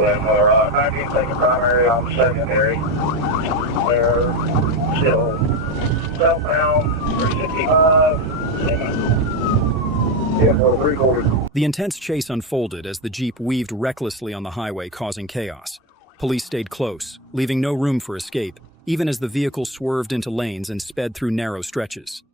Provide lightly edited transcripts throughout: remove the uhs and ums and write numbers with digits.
Then we're 19 second primary on secondary. They're still southbound for 65. Yeah, for 340. The intense chase unfolded as the Jeep weaved recklessly on the highway, causing chaos. Police stayed close, leaving no room for escape, even as the vehicle swerved into lanes and sped through narrow stretches.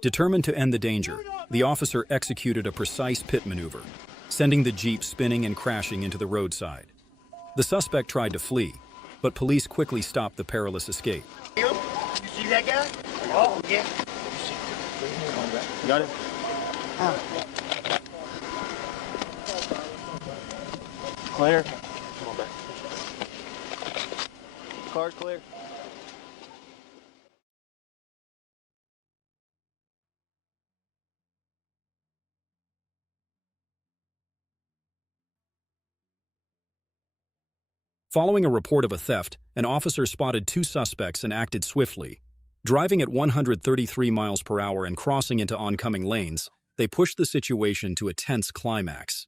Determined to end the danger, the officer executed a precise pit maneuver, sending the Jeep spinning and crashing into the roadside. The suspect tried to flee, but police quickly stopped the perilous escape. You see that guy? Oh, yeah. Got it? Oh. Clear. Come on back. Car clear. Following a report of a theft, an officer spotted two suspects and acted swiftly. Driving at 133 miles per hour and crossing into oncoming lanes, they pushed the situation to a tense climax.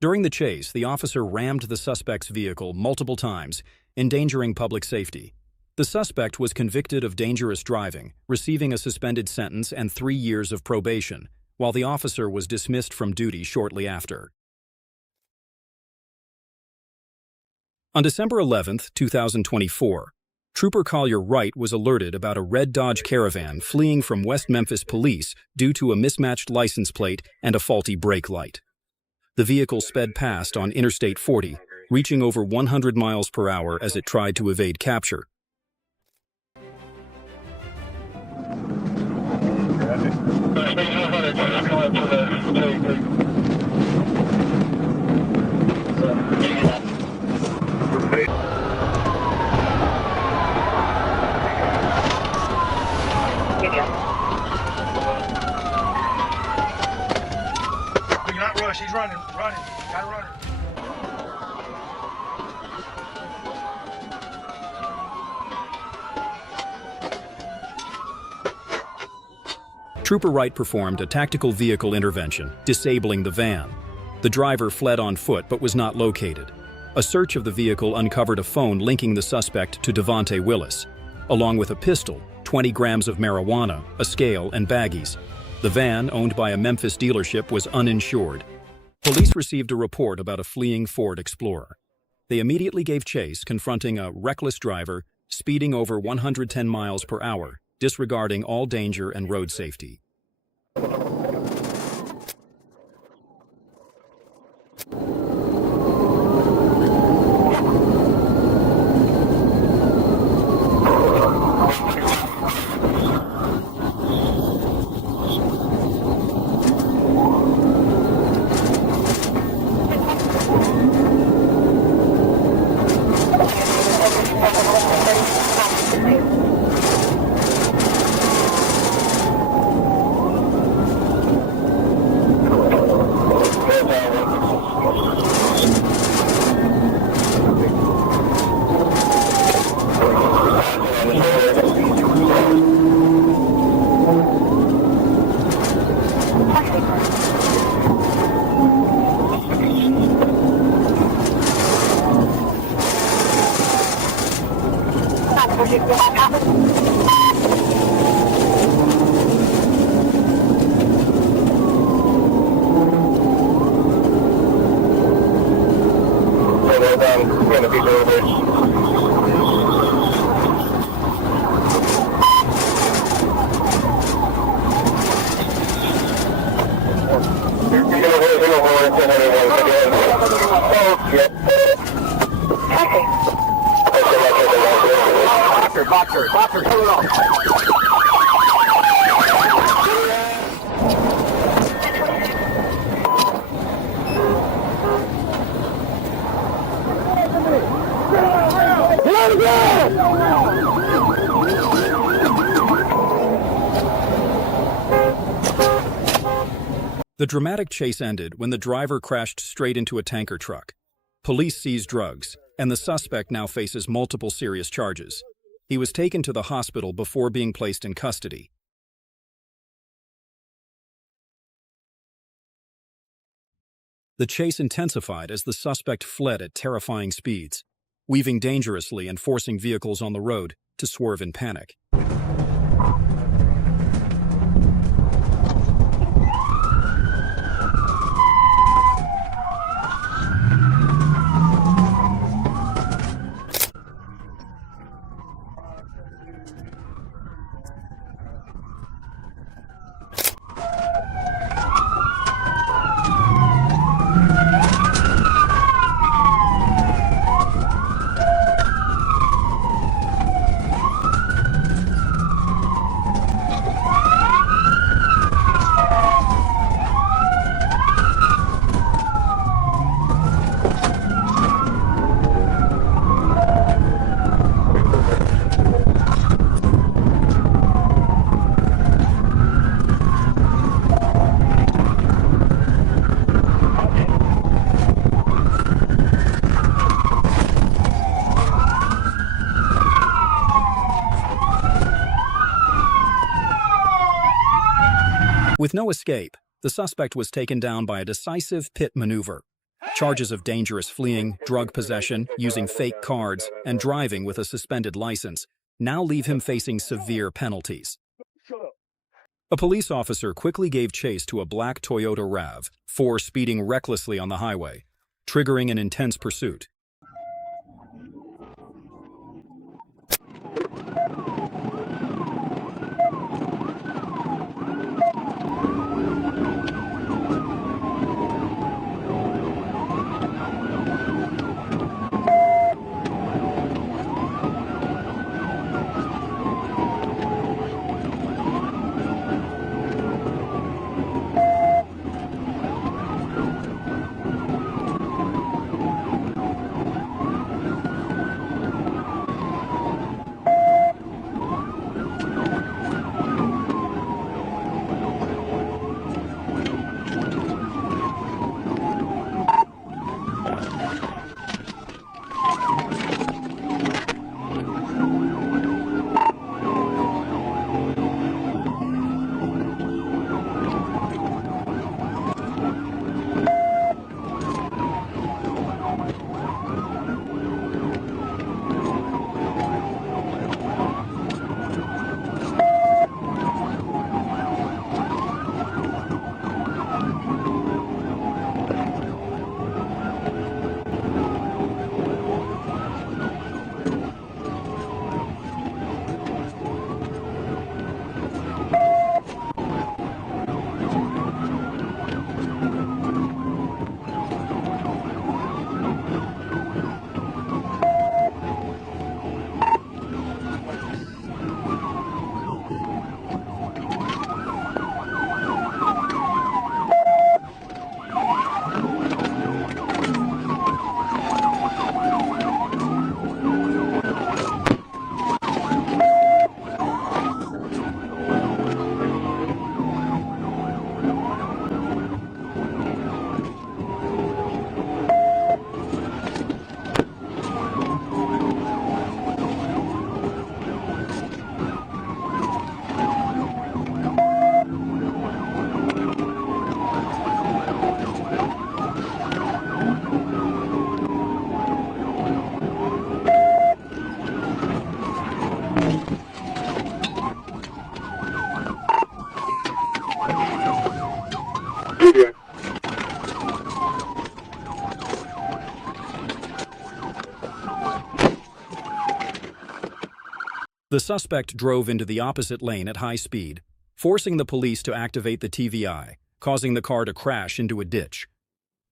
During the chase, the officer rammed the suspect's vehicle multiple times, endangering public safety. The suspect was convicted of dangerous driving, receiving a suspended sentence and 3 years of probation, while the officer was dismissed from duty shortly after. On December 11, 2024, Trooper Collier Wright was alerted about a red Dodge Caravan fleeing from West Memphis police due to a mismatched license plate and a faulty brake light. The vehicle sped past on Interstate 40, reaching over 100 miles per hour as it tried to evade capture. He's running. Gotta run her. Trooper Wright performed a tactical vehicle intervention, disabling the van. The driver fled on foot but was not located. A search of the vehicle uncovered a phone linking the suspect to Devontae Willis, along with a pistol, 20 grams of marijuana, a scale, and baggies. The van, owned by a Memphis dealership, was uninsured. Police received a report about a fleeing Ford Explorer. They immediately gave chase, confronting a reckless driver speeding over 110 miles per hour, disregarding all danger and road safety. Boxer, hold it off. The dramatic chase ended when the driver crashed straight into a tanker truck. Police seized drugs, and the suspect now faces multiple serious charges. He was taken to the hospital before being placed in custody. The chase intensified as the suspect fled at terrifying speeds, weaving dangerously and forcing vehicles on the road to swerve in panic. With no escape, the suspect was taken down by a decisive pit maneuver. Charges of dangerous fleeing, drug possession, using fake cards, and driving with a suspended license now leave him facing severe penalties. A police officer quickly gave chase to a black Toyota RAV4 speeding recklessly on the highway, triggering an intense pursuit. The suspect drove into the opposite lane at high speed, forcing the police to activate the TVI, causing the car to crash into a ditch.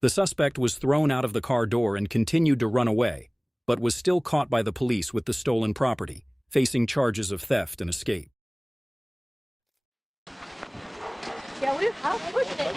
The suspect was thrown out of the car door and continued to run away, but was still caught by the police with the stolen property, facing charges of theft and escape. Yeah, how pushing it?